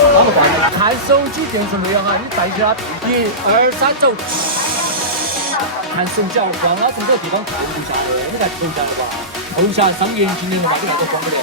那么快？看手机电视没有哈？你带起它1、2、3走。看手脚，光老从这个地方投下的，你看投下了吧？投下伤眼睛的了嘛，你看都光不得。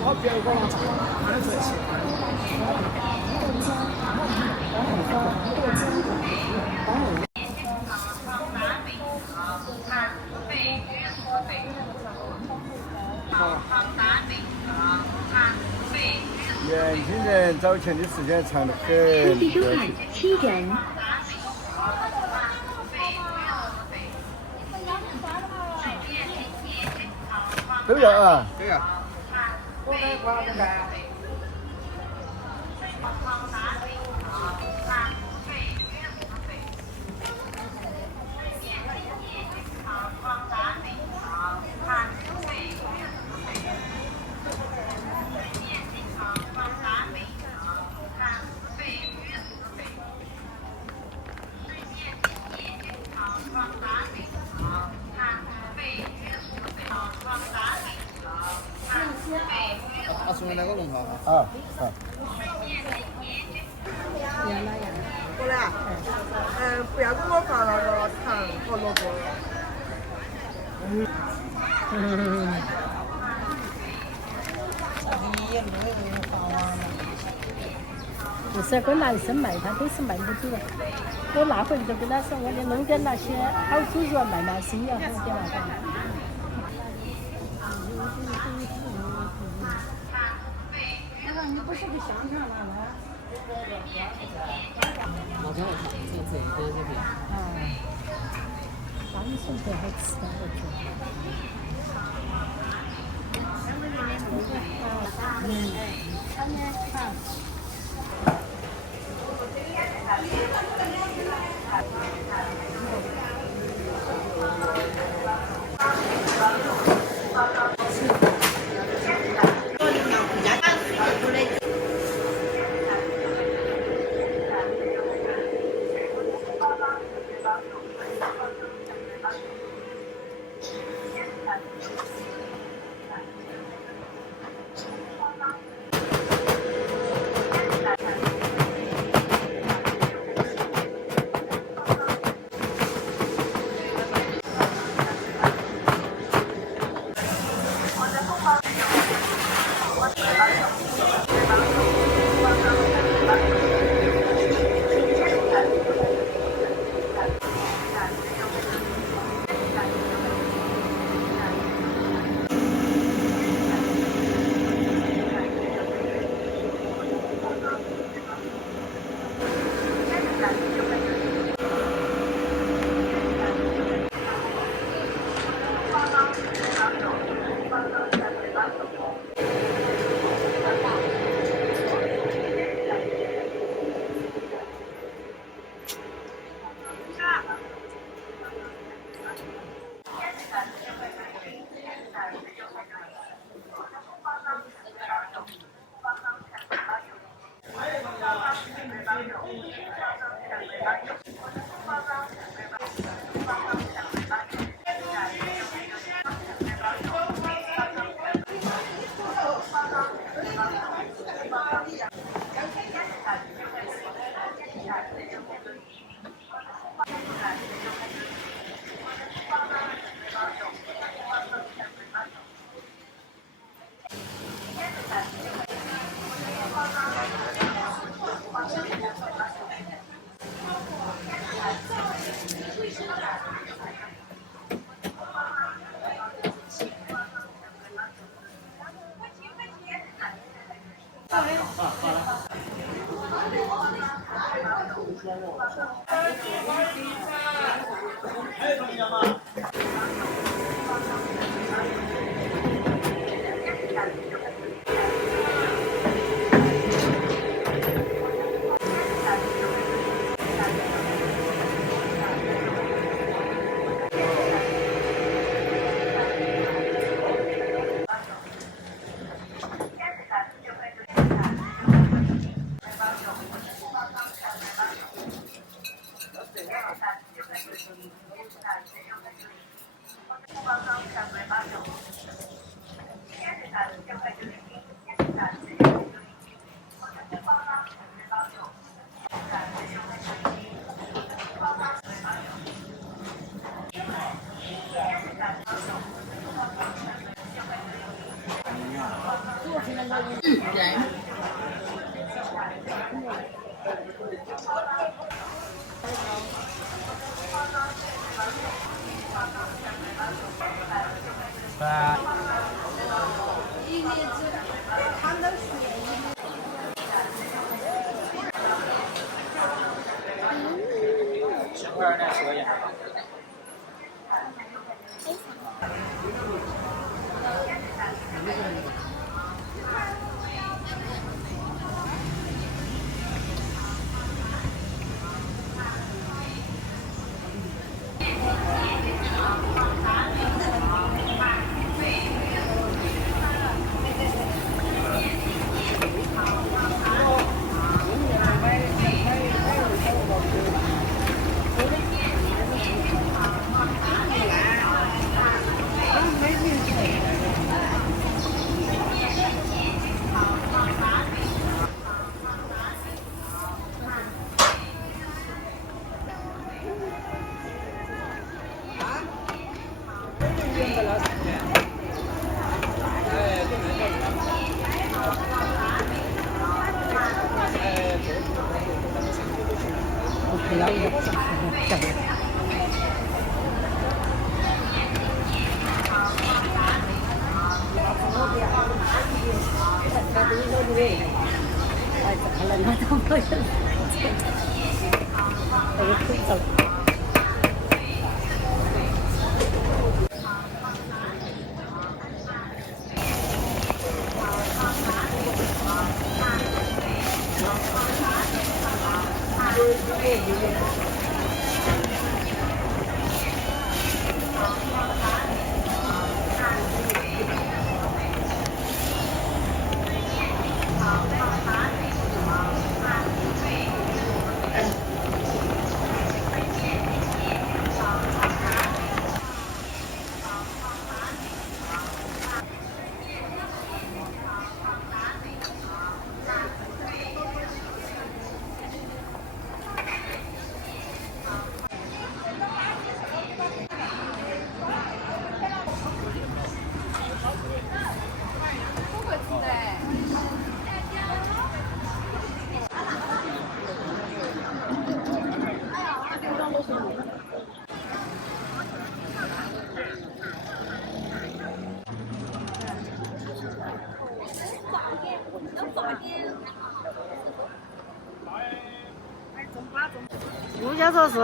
我别个广场，看得最喜欢。年轻人找钱的时间长得很。恭喜收看7人。都要啊。对呀。我来挂个单。他送的那个龙套。啊啊。过来，不要给我放那个糖和萝卜。不是跟男生卖，他都是卖不走的。我那会儿就跟他说，我得弄点那些好猪肉卖卖生意好点那个。你不是给香肠拿了？好像这边。啊，当时最好吃的我觉得。好。人家说是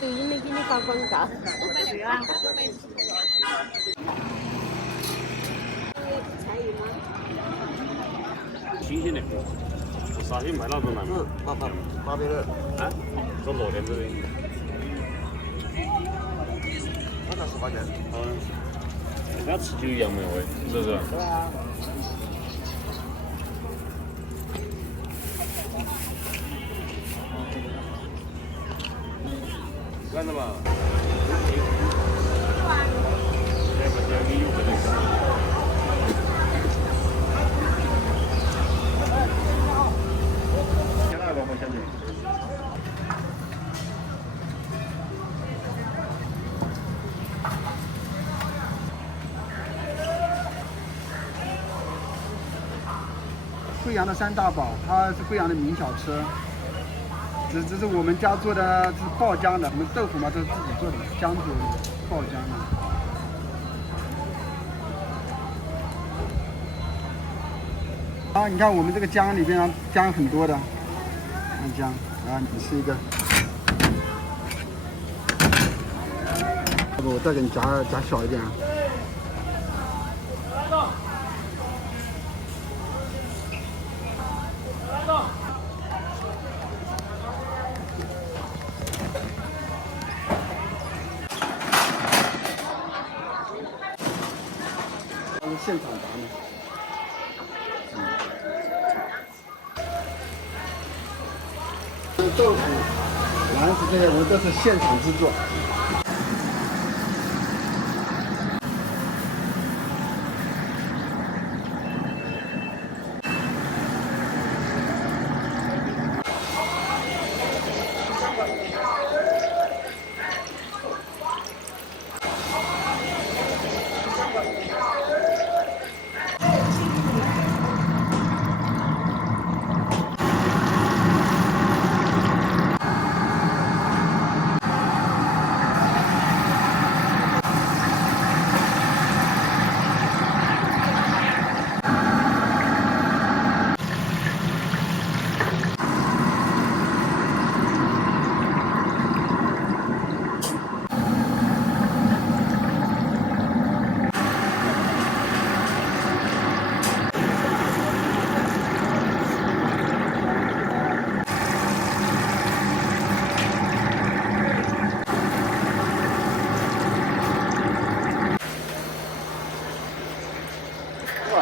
抖音没给你发广告。对啊。新鲜的，沙县卖哪种呢？八百二，啊，做6点子的。那才10块钱。跟他吃酒一样没有味，是不是？对啊。干什么？贵阳的3大宝，它是贵阳的名小吃。这是我们家做的，是爆浆的。我们豆腐嘛都是自己做的，浆子爆浆的。啊，你看我们这个浆里边浆很多的，看姜，然后你吃一个。要不我再给你夹小一点啊。它是现场炸的。豆腐、丸子这些我们都是现场制作。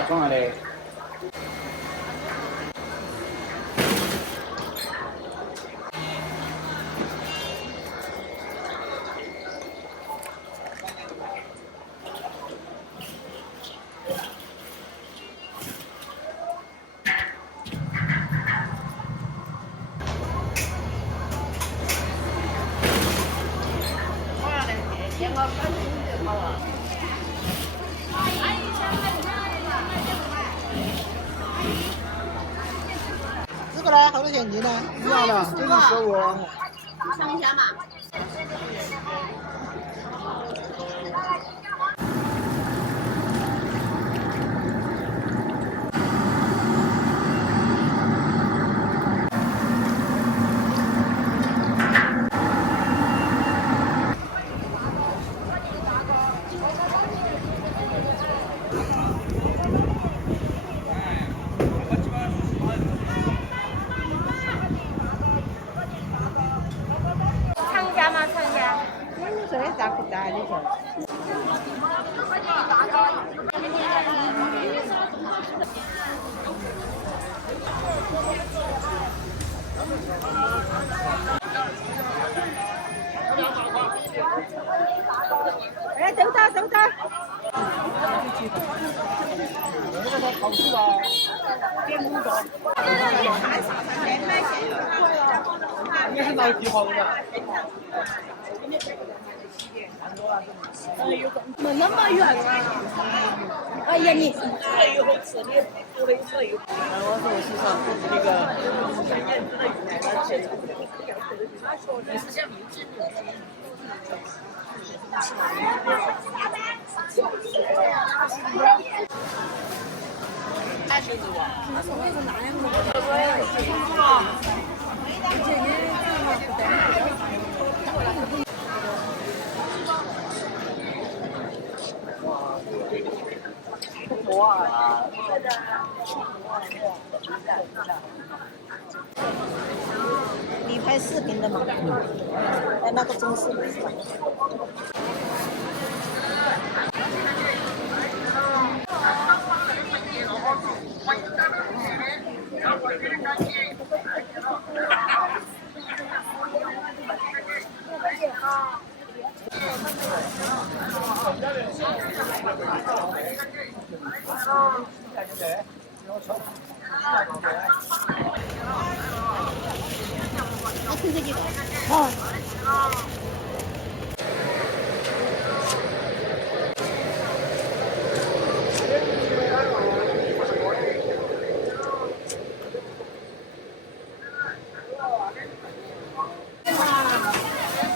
装了嘞。这个呢，好多钱一斤呢？一样的，这是15。称一下嘛。哎，等等等等。你是哪地方的？那么远啊！哎呀，你你拍视频的吗？哎，那个中视的是吧？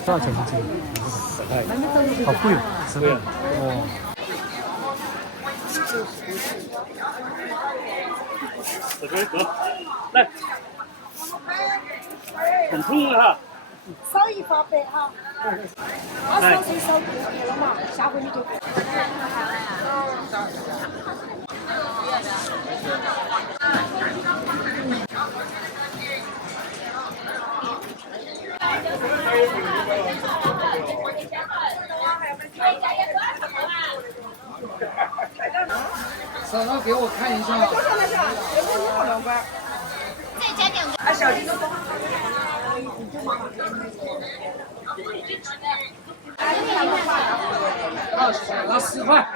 多少钱一斤？10块。好贵哦，10块。哦。10块得，来。很痛哈。少一发白哈。他手伸手过去了嘛，下回你就过。嫂嫂给我看一下。啊，小鸡都懂。拿10块。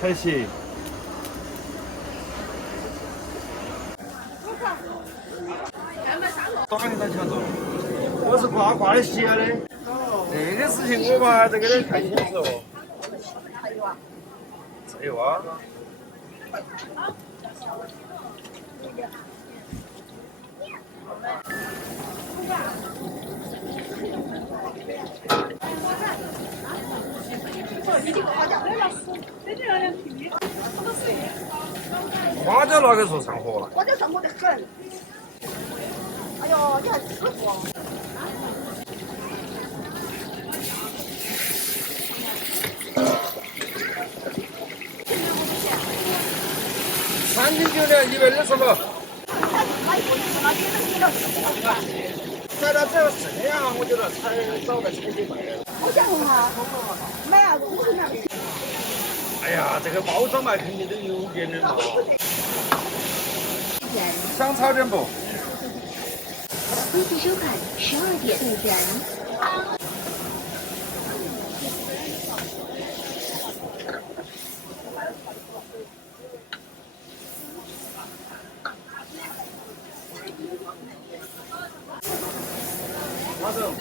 开启。打你到抢走，我是挂的斜的。这个事情我嘛这个得看清楚。这有啊。花椒那个说上火了。我就上火得很。哎呦，你还吃货。3斤9两160个。在到这个这样，我觉得才找个产品卖。好像很好，买啊，50两。哎呀，这个包装嘛，肯定都有点的嘛。想炒点不？恢复收看12点5元。马总。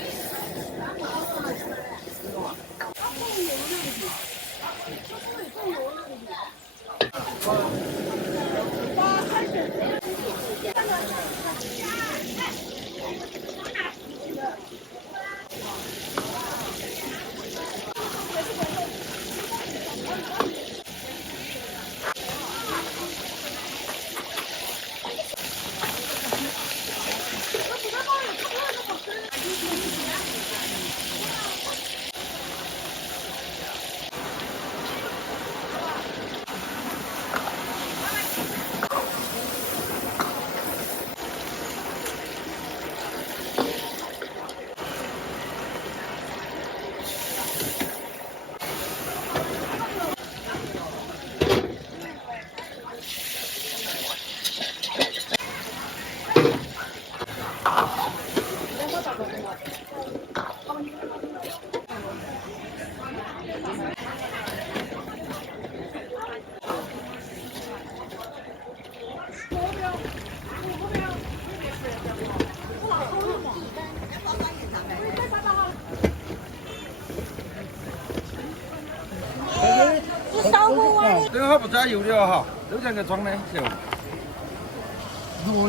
正好不加油的哈，都这样给装的就。6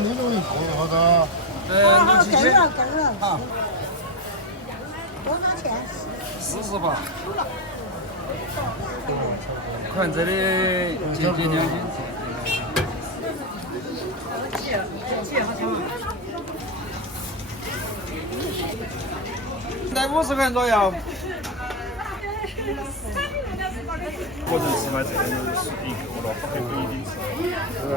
一好的。6、7千。更了。啊。多少钱？48。看这里斤2斤。在50块钱左右。个人吃嘛，这个是一个了，还不一定吃。是吧？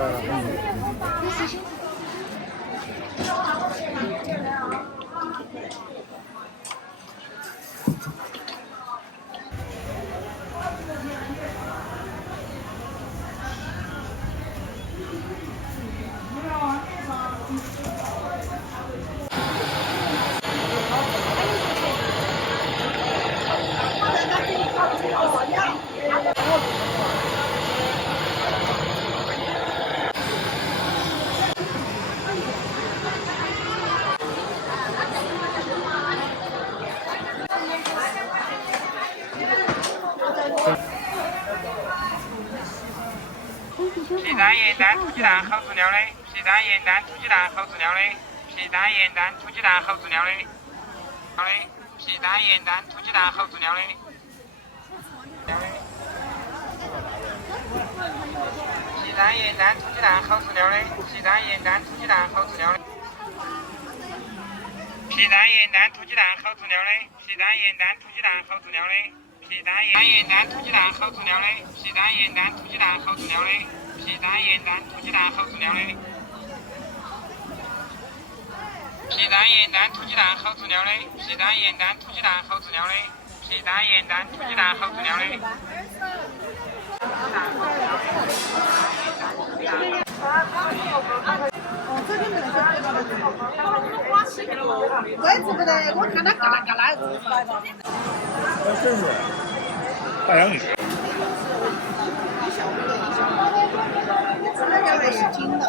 皮蛋盐蛋土鸡蛋好饲料的，皮蛋盐蛋土鸡蛋好饲料的，皮蛋盐蛋土鸡蛋好饲料的，皮蛋盐蛋土鸡蛋好饲料的。盐蛋土鸡蛋好饲料的，皮蛋盐蛋土鸡蛋好饲料的。皮蛋盐蛋土鸡蛋好饲料的，皮蛋盐蛋土鸡蛋好饲料的，皮蛋盐蛋土鸡蛋好饲料的，皮蛋盐蛋土鸡蛋好饲料的，皮蛋盐蛋土鸡蛋好饲料的，皮蛋盐蛋土鸡蛋好饲料的，皮蛋盐蛋土鸡蛋好饲料的，皮蛋盐蛋土鸡蛋好饲料的。我也吃不得，我看他嘎啦嘎啦子。大洋芋。那个是金的。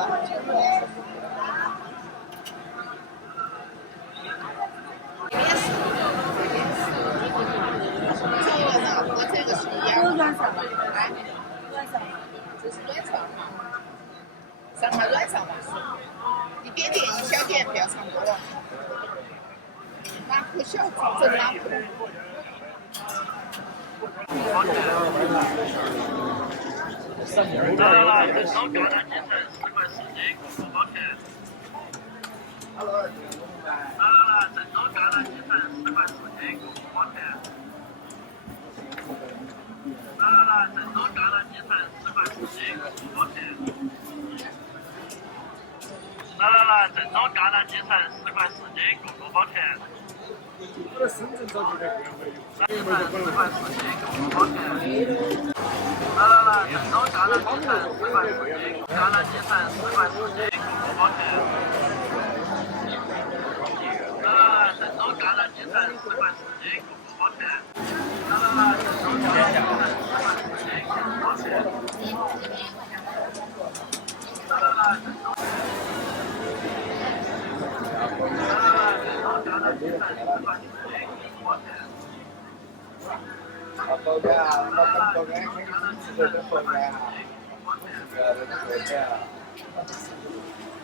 这个是一样的。软肠，这是软肠嘛？上海软肠嘛，一点点，一小点，不要尝多了。哪颗小整哪颗。来，这烧橄榄鸡翅10块4斤，锅包钱。来，这烧橄榄鸡翅10块4斤，锅包钱。来，这烧橄榄鸡翅10块4斤，锅包钱。来，这烧橄榄鸡翅10块4斤，锅包钱。这深圳早就在10块4斤，锅包钱。来，这烧橄榄鸡翅10块4斤，橄榄鸡翅10块4斤，锅包钱。来，这烧橄榄鸡翅10块4斤，锅包钱。来，这烧橄榄鸡翅10块4斤，锅包钱。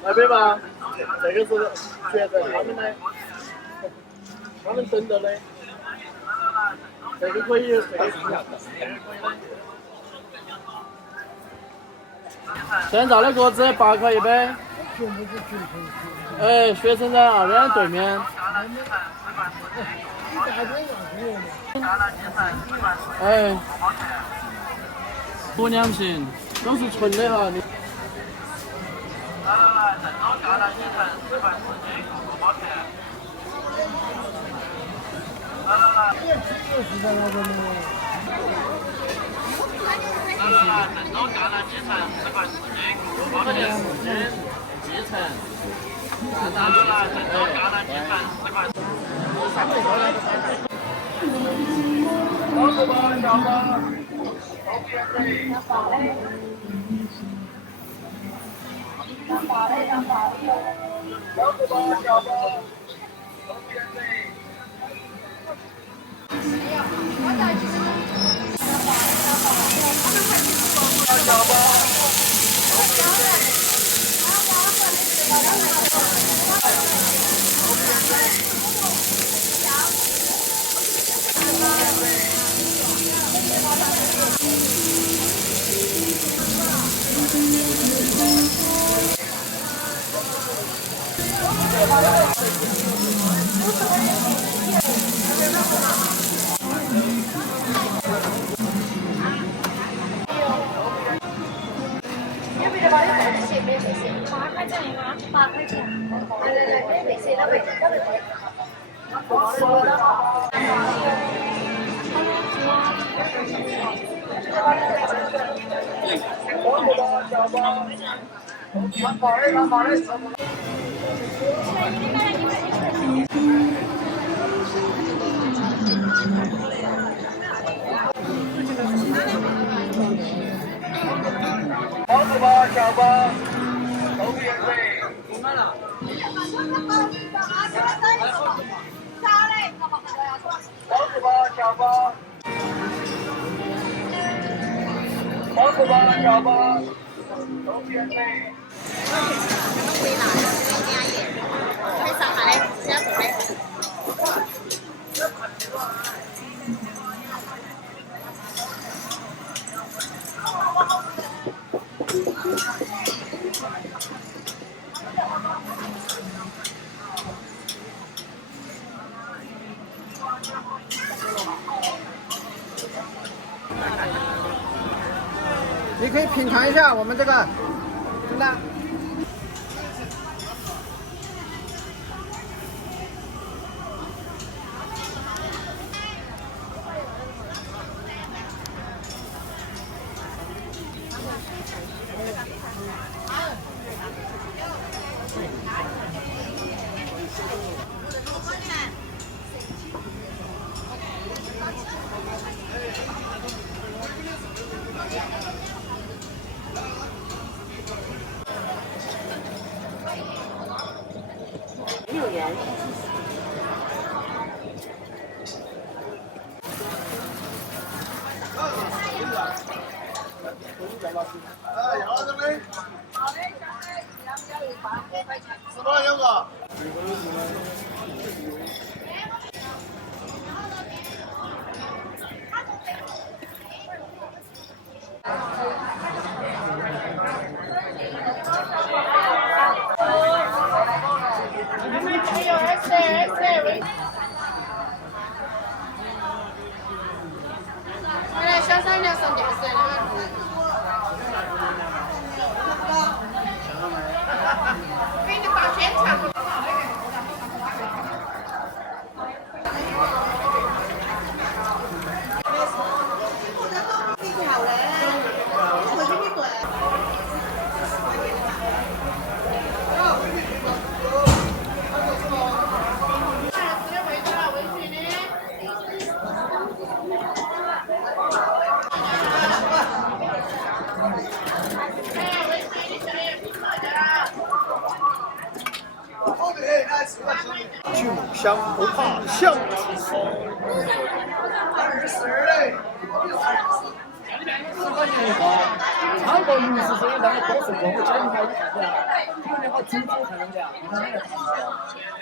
来北吧，这个是学生他们的，他们挣的的，这个可以，这个可以的。现在的鸽子8块1杯。哎，学生在2边对面。哎，多良心，都是纯的哈。来，这烧橄榄鸡翅10块4斤，锅包钱。来，这烧橄榄鸡翅10块4斤，锅包钱。继承。来，这烧橄榄鸡翅10块。老板，小包，都免费。老板，小包，都免费。小包，8块钱一碗，8块钱。对，没事，那没事。包子吧，小包，都免费。包子吧，小包。包子吧，小包，都免费。可以上下的，这样做的。你可以品尝一下我们这个，真的。小三娘上电视，给你放宣传。酒香不怕巷子深。10块钱一个，超过60岁以上的多送货。我教你看，你看见啊？比如那个猪猪看到没有？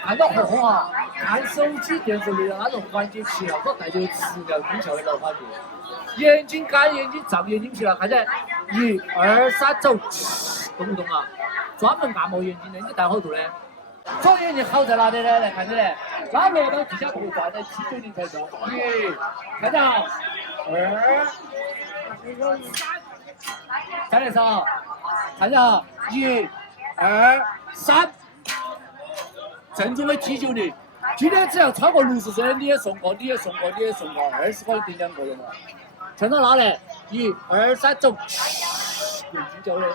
看到货啊，看手机、电视里那种缓解疲劳，都带有磁疗功效的老花镜。眼睛干、眼睛胀、眼睛疲劳，看起来1、2、3走，动不动啊？专门按摩眼睛的，你戴好度的？左眼睛好在哪里呢？来看起来，那落到地下不会挂在790才中。1，看到2。再来一首，看着1、2、3，正宗的T90。今天只要超过60岁，你也送过，20块订2个人了。看到哪里？1、2、3，走。用金胶的，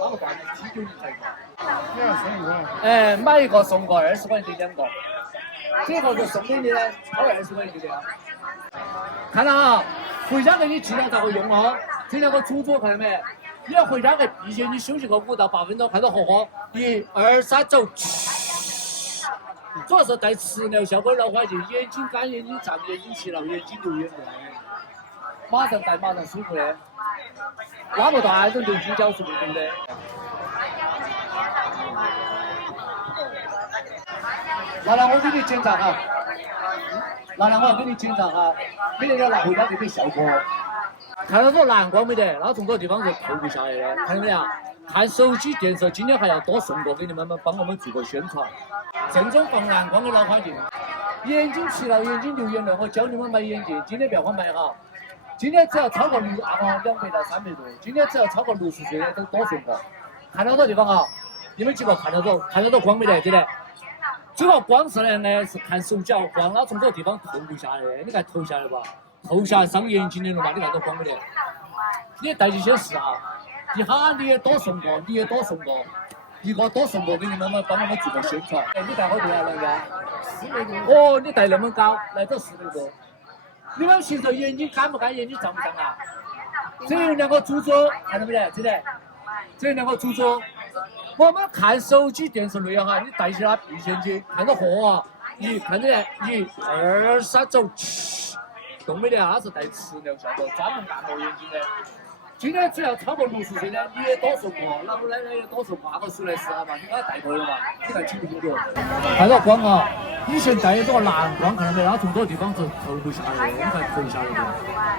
哪个挂的T90才个？你要送一个？哎，买一个送个20块订2个，这个就送给你呢，超20块一个的。看到啊，回家给你记了咋个用哦。这2个主看到没？你要回家给闭眼，你休息个5到8分钟，看到火火，1、2、3，走。主要是带磁疗效果的老花镜，眼睛干、眼睛胀、眼睛疲劳、眼睛流眼泪，马上戴马上舒服的，拉不到那种流金角质那种的。来，我给你检查哈。我要给你检查哈，你那个拿回家给你效果。看到这蓝光没得？那从这个地方是透不下来的，看到没有？看手机、电视，今天还要多送个给你们帮我们做个宣传。正宗防蓝光的老花镜，眼睛疲劳、眼睛流眼泪，我教你们买眼镜，今天不要慌买哈。今天只要超过200到300多，今天只要超过60岁的都多送个。看到这地方啊，你们几个看到这光没得？对的。这个光是呢是看手脚光，它从这个地方透不下来，你看透下来吧？透下来伤眼睛的了嘛？你看这光没得？你带这些事啊，一哈你也多送个，一个多送个给你们帮我们做个宣传。哎，你带好多啊，老家？400多。哦，你带那么高，来这400多。你们平时眼睛干不干？眼睛胀不胀啊？这有2个珠珠，看到没得？这里，这有2个珠珠。我们看手机、电视类哈，你戴起它闭眼睛，看到货啊，看到1、2、3，走，动没得啊？它是带磁疗效果，专门按摩眼睛的。今天只要超过60岁的，你也多送过，老奶奶也多送过，那个出来试下嘛，你给他戴过了嘛？你看清不清楚？看到光啊，以前带这个蓝光，看到没？它从这个地方是透不下来的，你看透下来的，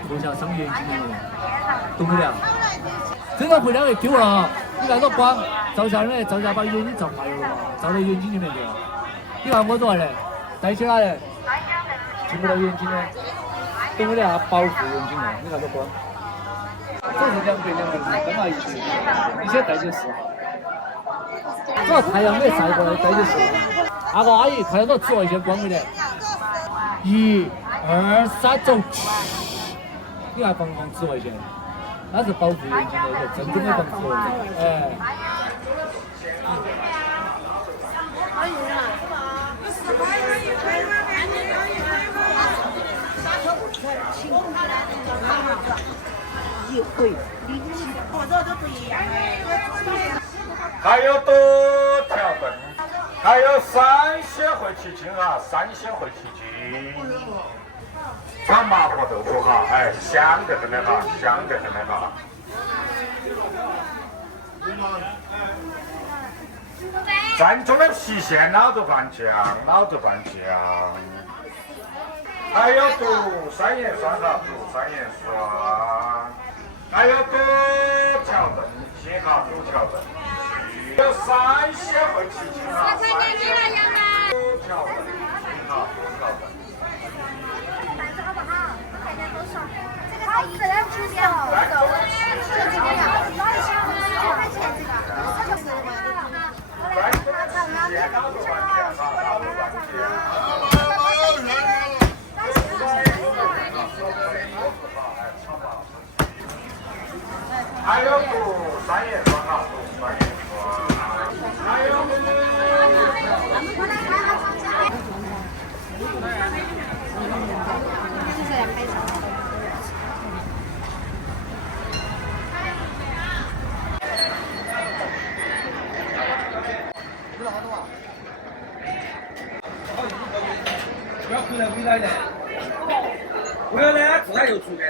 透下伤眼睛的了，懂没得？这个回家给丢了啊！你看这光照下来，照下把眼睛照坏了嘛，照到眼睛里面去了。你看我这个嘞，戴起来进不到眼睛的，懂没得啊？保护眼睛的，你看这光。这是200刚好一些，一些带就是哈。主要太阳没晒过来，带就是。那个阿姨，快点给我指一些光回来。1、2、3，走！你看防紫外线，那是保护眼睛的，真正的防紫外线。哎。还有多条灯，还有3鲜会起劲啊，3鲜会起劲。炒麻婆豆腐哈，哎，香得很的哈，香得很的哈。正宗的郫县老豆瓣酱，老豆瓣酱。还有毒3盐酸哈，毒3盐酸。还有多条灯，先哈多条灯。有3鲜会起劲啊，多条灯，先哈多条灯。好吃的猪脚，这个要1块钱这个，这就是还有毒3盐酸哈，毒3盐酸。还有不要回来回来的，回来呢自然又出的。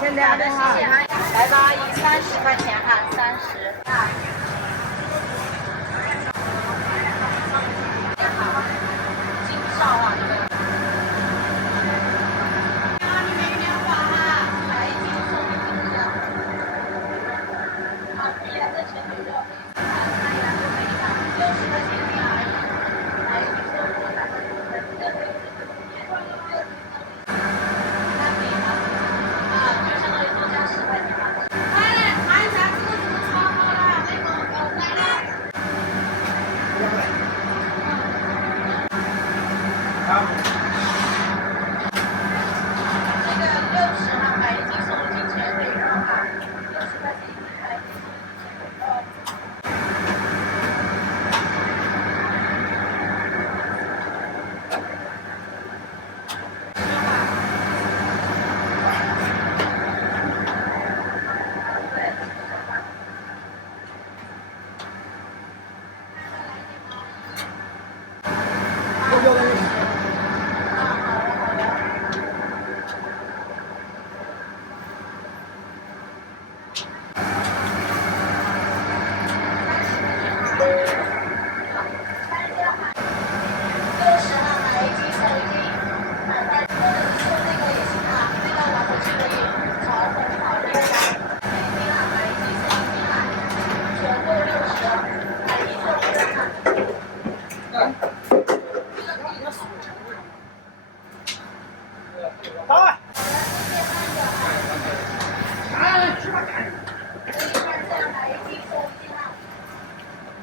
现在的哈，来吧，30块钱哈，30啊。金少啊。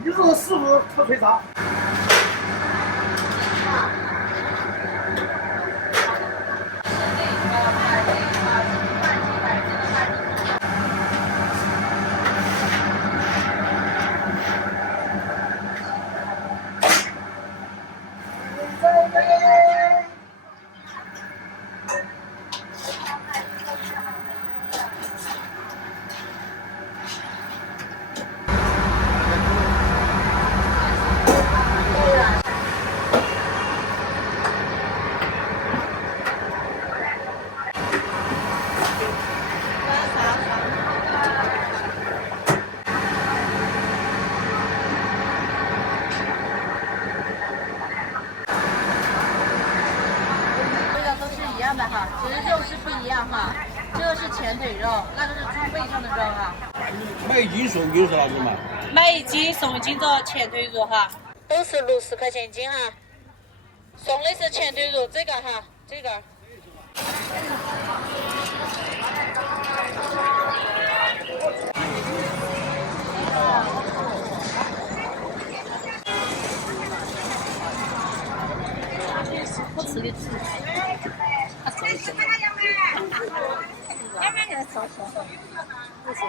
你这个师傅可吹啥？哈，这个是前腿肉，那个是猪背上的肉哈。买一斤送一斤是哪子嘛？买1斤送1斤的前腿肉哈，都是60块钱一斤哈。送的是前腿肉，这个哈，这个。我吃的吃，他做的什么？慢慢给他烧烧。不是，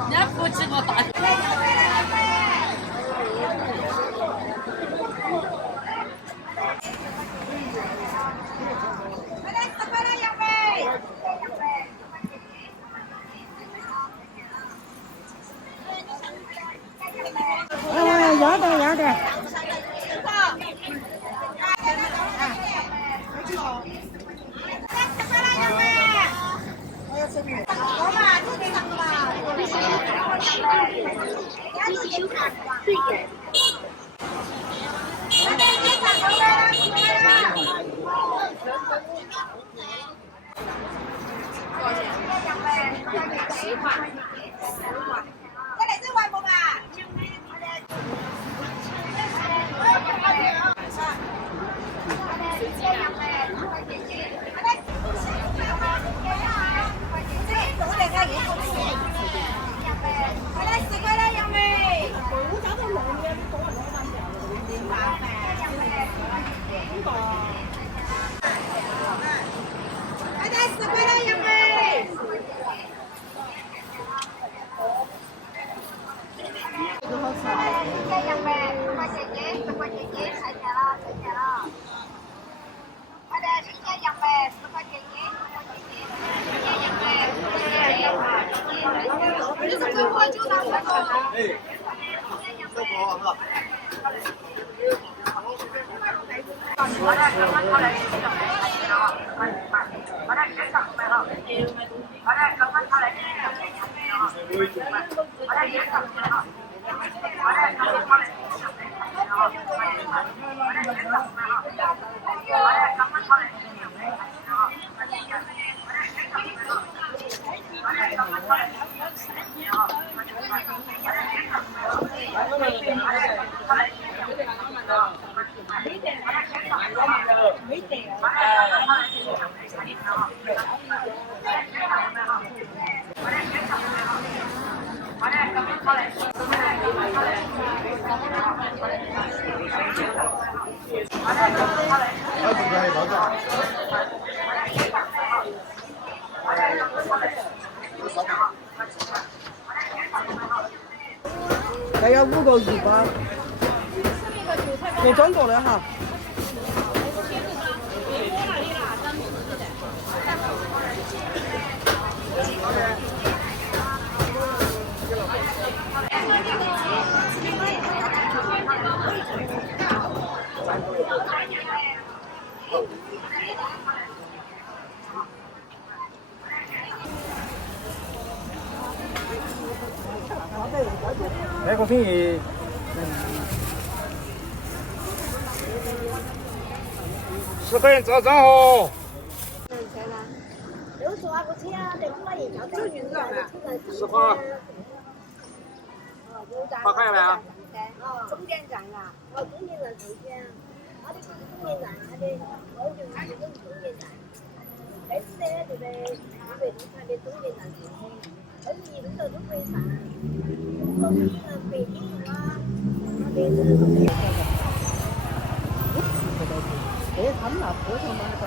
人家夫妻多大？要得要得。再来这碗不吧？再要5个鱼吧，可以装过的哈。那个便宜。10块钱照账哦。10块。8块没有？中间站啊，中间站中间，他的不是中间站，他的我就是中间站。但是呢，就在北路上的中间站上，但是一路上都可以上。我们北京啊，那边是中间站。他们那坡上嘛，在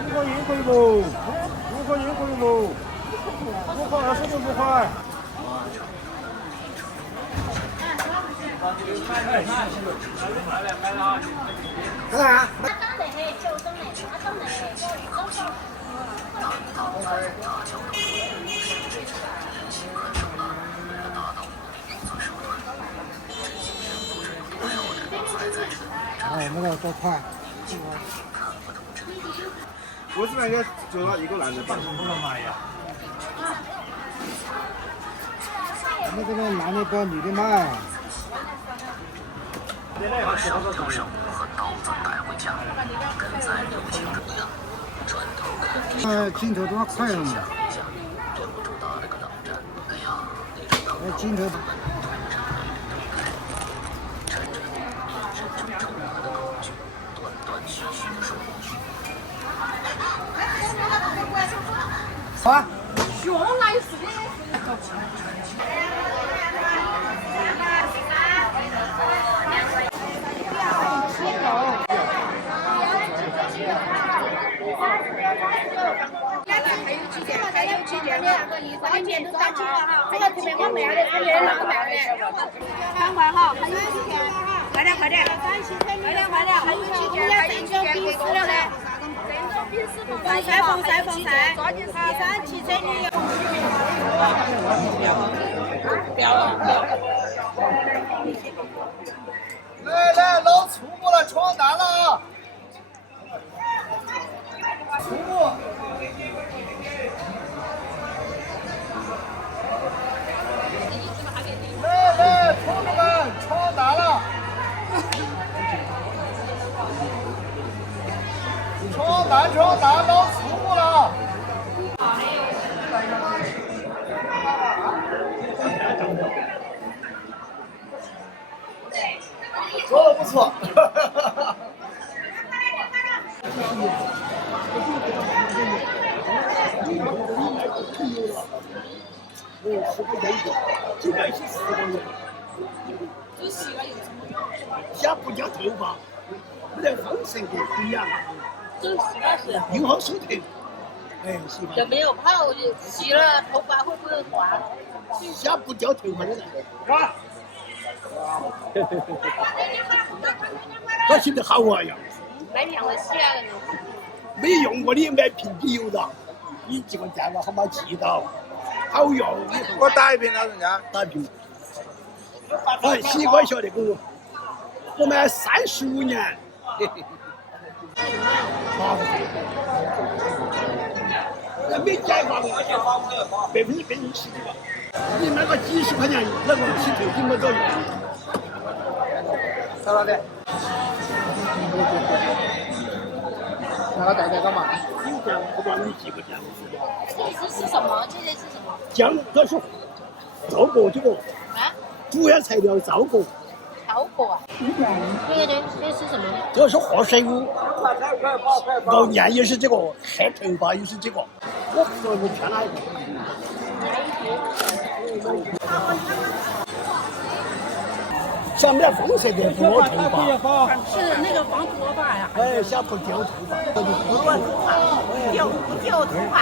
5块钱可以不？5块钱可以不？5块25块。干啥？那个多快。我这边就走了一个男的，半空不能买呀。那这个男的包女的卖。把小丢生物和刀子带回家，跟在刘青的一样，转头看镜头多快啊！忍不住打了个冷战。哎呀，那种疼镜头。趁着人生充满的恐惧，断断续续的说。好啊。熊来是的。还有几件的3件都打起了哈，这个特别好卖的，这个老卖的，3块哈，还有几件，快点，快点，还有几件，正宗冰丝的嘞，正宗冰丝缝晒，好，3汽车里。来，捞粗木了，闯单了啊！粗木。来，同志们，闯单了！闯单，捞粗木了！做的不错。想不掉头发，不然风神跟不一样。又好手头，哎，是吧？就没有泡，就洗了头发会不会滑？想不掉头发的人，哇！他洗得好啊呀！买两个洗啊，没用过的买瓶底油的，你这个价格好把记到，好用。我打一瓶了，人家打一瓶。哎，习惯晓得不？我买35年。嘿嘿。那没减法，10%的吧？你买个几十块钱，那个洗头巾没着用。找老的。那个带干嘛？不管你记不记得。这是什么？这些是什么？姜，这是糟粕这个。啊？主要材料糟粕。糟粕啊？这是什么？这是活水物。熬年也是这个，黑头发也是这个。我不知道你偏哪一个。想买风色的多头发。是那个防脱发呀。哎，想不掉头发。掉头发。